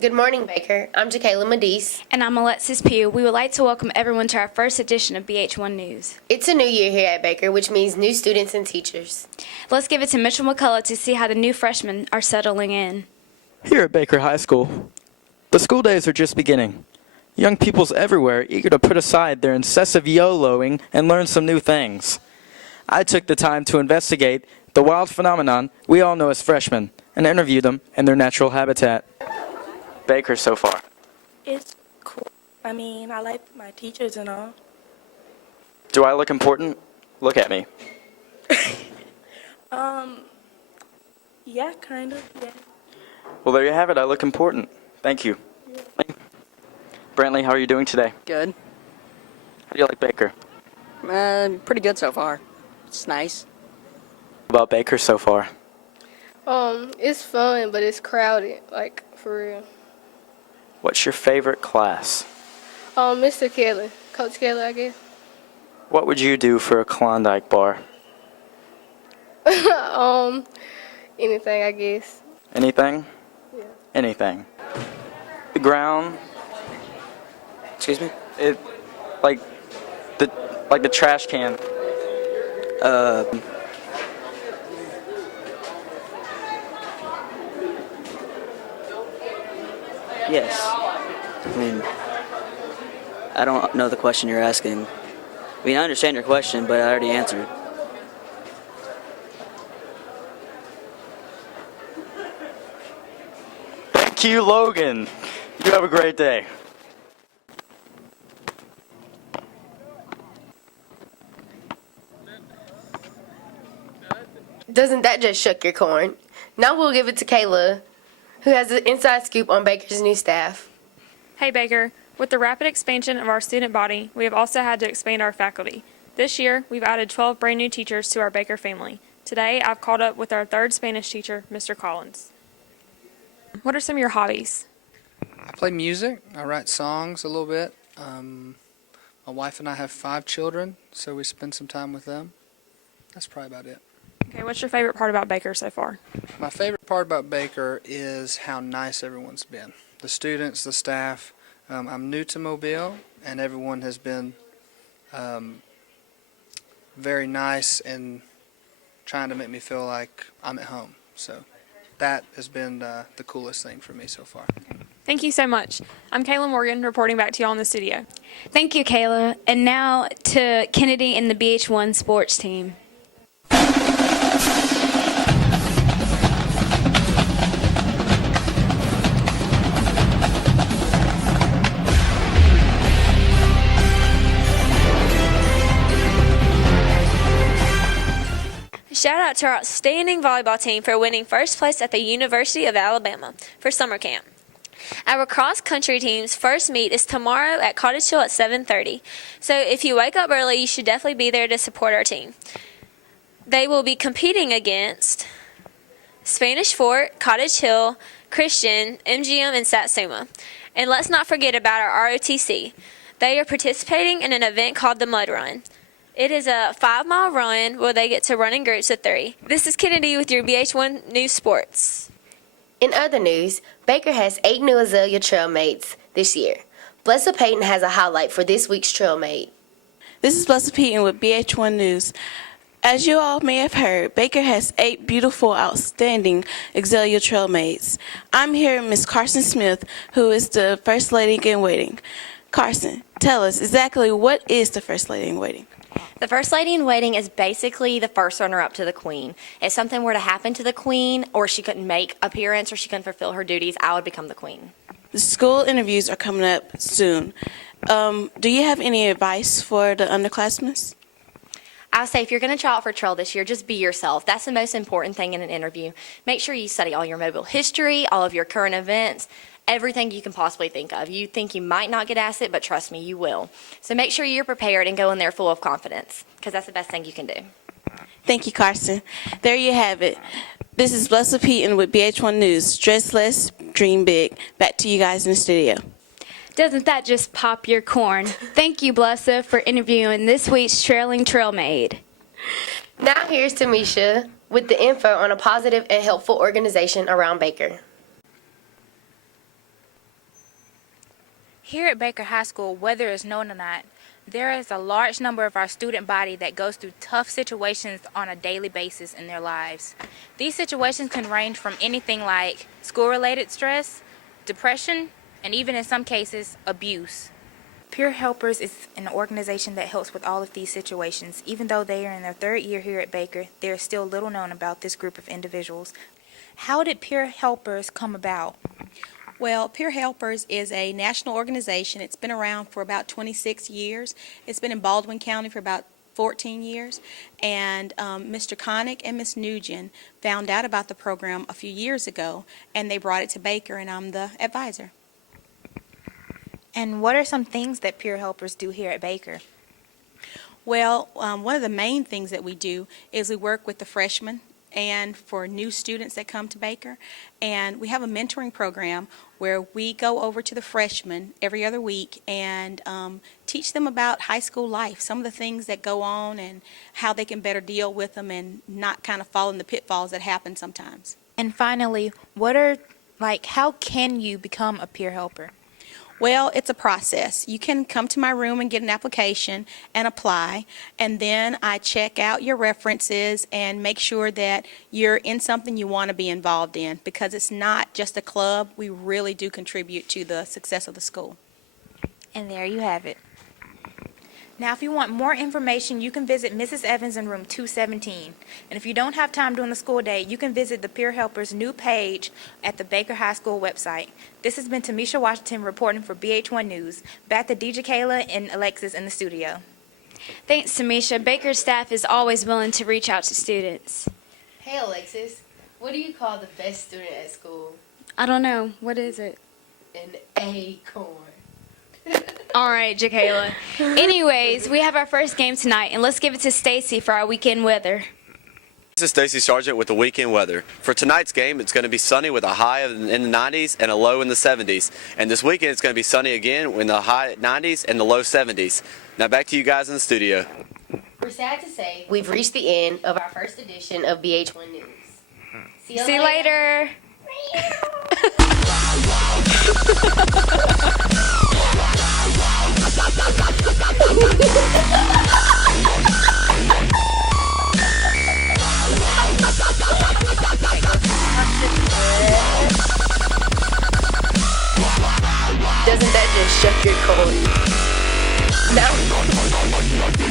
Good morning, Baker. I'm Kayla Morgan. And I'm Alexis Pugh. We would like to welcome everyone to our first edition of BH1 News. It's a new year here at Baker, which means new students and teachers. Let's give it to Mitchell McCullough to see how the new freshmen are settling in. Here at Baker High School, the school days are just beginning. Young peoples everywhere eager to put aside their incessant YOLOing and learn some new things. I took the time to investigate the wild phenomenon we all know as freshmen and interview them in their natural habitat. Baker so far. It's cool. I mean, I like my teachers and all. Do I look important? Look at me. Yeah, kind of, yeah. Well, there you have it. I look important. Thank you. Yeah. Brantley, how are you doing today? Good. How do you like Baker? Pretty good so far. It's nice. What about Baker so far? It's fun, but it's crowded, like, for real. What's your favorite class? Mr. Kelly. Coach Kelly, I guess. What would you do for a Klondike bar? Anything, I guess. Anything? Yeah. Anything. The ground. Excuse me? Like the trash can. Yes. I mean, I don't know the question you're asking. I mean, I understand your question, but I already answered. Thank you, Logan. You have a great day. Doesn't that just shuck your corn? Now we'll give it to Kayla, who has an inside scoop on Baker's new staff. Hey Baker, with the rapid expansion of our student body, we have also had to expand our faculty. This year, we've added 12 brand new teachers to our Baker family. Today, I've caught up with our third Spanish teacher, Mr. Collins. What are some of your hobbies? I play music. I write songs a little bit. My wife and I have 5 children, so we spend some time with them. That's probably about it. Okay, what's your favorite part about Baker so far? My favorite part about Baker is how nice everyone's been. The students, the staff. I'm new to Mobile, and everyone has been very nice and trying to make me feel like I'm at home. So that has been the coolest thing for me so far. Thank you so much. I'm Kayla Morgan, reporting back to you all in the studio. Thank you, Kayla. And now to Kennedy and the BH1 sports team. Shout out to our outstanding volleyball team for winning first place at the University of Alabama for summer camp. Our cross-country team's first meet is tomorrow at Cottage Hill at 7:30. So if you wake up early, you should definitely be there to support our team. They will be competing against Spanish Fort, Cottage Hill, Christian, MGM, and Satsuma. And let's not forget about our ROTC. They are participating in an event called the Mud Run. It is a 5-mile run where they get to run in groups of 3. This is Kennedy with your BH1 News Sports. In other news, Baker has 8 new Azalea Trailmates this year. Blessa Payton has a highlight for this week's Trailmate. This is Blessa Payton with BH1 News. As you all may have heard, Baker has 8 beautiful, outstanding Azalea Trailmates. I'm here with Miss Carson Smith, who is the First Lady in Waiting. Carson, tell us exactly what is the First Lady in Waiting? The First Lady in Waiting is basically the first runner-up to the Queen. If something were to happen to the Queen, or she couldn't make appearance, or she couldn't fulfill her duties, I would become the Queen. The school interviews are coming up soon. Do you have any advice for the underclassmen? I would say if you're going to try out for trail this year, just be yourself. That's the most important thing in an interview. Make sure you study all your Mobile history, all of your current events, everything you can possibly think of. You think you might not get asked it, but trust me, you will. So make sure you're prepared and go in there full of confidence, because that's the best thing you can do. Thank you, Carson. There you have it. This is Blessa Payton with BH1 News. Dress less, dream big. Back to you guys in the studio. Doesn't that just pop your corn? Thank you, Blessa, for interviewing this week's Trailing Trailmate. Now here's Tamisha with the info on a positive and helpful organization around Baker. Here at Baker High School, whether it's known or not, there is a large number of our student body that goes through tough situations on a daily basis in their lives. These situations can range from anything like school-related stress, depression, and even in some cases, abuse. Peer Helpers is an organization that helps with all of these situations. Even though they are in their third year here at Baker, there is still little known about this group of individuals. How did Peer Helpers come about? Well, Peer Helpers is a national organization. It's been around for about 26 years. It's been in Baldwin County for about 14 years. And Mr. Connick and Ms. Nugent found out about the program a few years ago, and they brought it to Baker, and I'm the advisor. And what are some things that Peer Helpers do here at Baker? Well, one of the main things that we do is we work with the freshmen and for new students that come to Baker. And we have a mentoring program where we go over to the freshmen every other week and teach them about high school life, some of the things that go on and how they can better deal with them and not kind of fall in the pitfalls that happen sometimes. And finally, how can you become a peer helper? Well, it's a process. You can come to my room and get an application and apply, and then I check out your references and make sure that you're in something you want to be involved in, because it's not just a club. We really do contribute to the success of the school. And there you have it. Now, if you want more information, you can visit Mrs. Evans in room 217. And if you don't have time during the school day, you can visit the Peer Helpers new page at the Baker High School website. This has been Tamisha Washington reporting for BH1 News. Back to DJ Kayla and Alexis in the studio. Thanks, Tamisha. Baker's staff is always willing to reach out to students. Hey, Alexis, what do you call the best student at school? I don't know. What is it? An acorn. All right, Jakayla. Anyways, we have our first game tonight, and let's give it to Stacy for our weekend weather. This is Stacy Sargent with the weekend weather. For tonight's game, it's going to be sunny with a high in the 90s and a low in the 70s. And this weekend, it's going to be sunny again with a high 90s and the low 70s. Now back to you guys in the studio. We're sad to say we've reached the end of our first edition of BH1 News. See you later. Doesn't that just shock your cold? No.